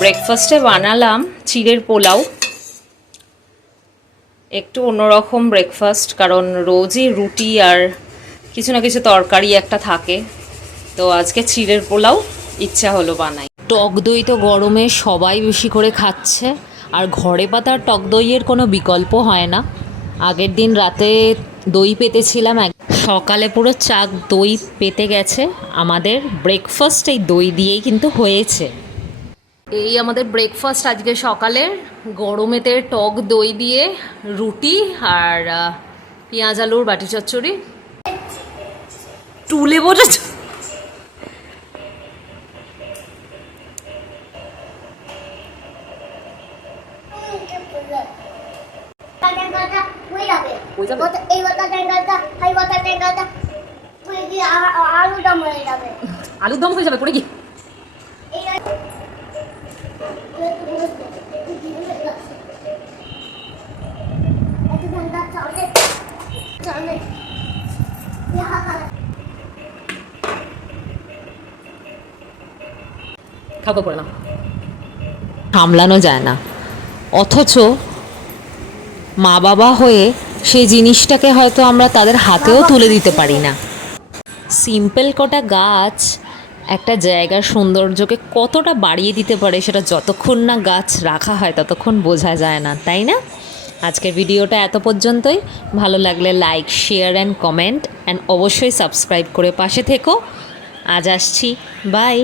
ব্রেকফাস্টে বানালাম চিড়ের পোলাও। একটু অন্যরকম ব্রেকফাস্ট, কারণ রোজই রুটি আর কিছু না কিছু তরকারি একটা থাকে, তো আজকে চিড়ের পোলাও ইচ্ছা হলো বানাই। টক দই তো গরমে সবাই বেশি করে খাচ্ছে, আর ঘরে পাতার টক দইয়ের কোনো বিকল্প হয় না। আগের দিন রাতে দই পেতেছিলাম, সকালে পুরো চাক দই পেতে গেছে। আমাদের ব্রেকফাস্ট এই দই দিয়েই কিন্তু হয়েছে। এই আমাদের ব্রেকফাস্ট আজকে সকালের, গরমেতে টক দই দিয়ে রুটি আর পেঁয়াজ আলুর বাটি চচ্চড়ি। টুলে বসেছ? আলুর দম হয়ে যাবে পরে কি? খাওয়া করে না, সামলানো যায় না। অথচ মা বাবা হয়ে সেই জিনিসটাকে হয়তো আমরা তাদের হাতেও তুলে দিতে পারি না। সিম্পল কটা গাছ একটা জায়গার সৌন্দর্যকে কতটা বাড়িয়ে দিতে পারে, সেটা যতক্ষণ না গাছ রাখা হয় ততক্ষণ বোঝা যায় না, তাই না? আজকের ভিডিওটা এত পর্যন্তই। ভালো লাগলে like, share and comment, and অবশ্যই সাবস্ক্রাইব করে পাশে থেকো। আজ আসছি, বাই।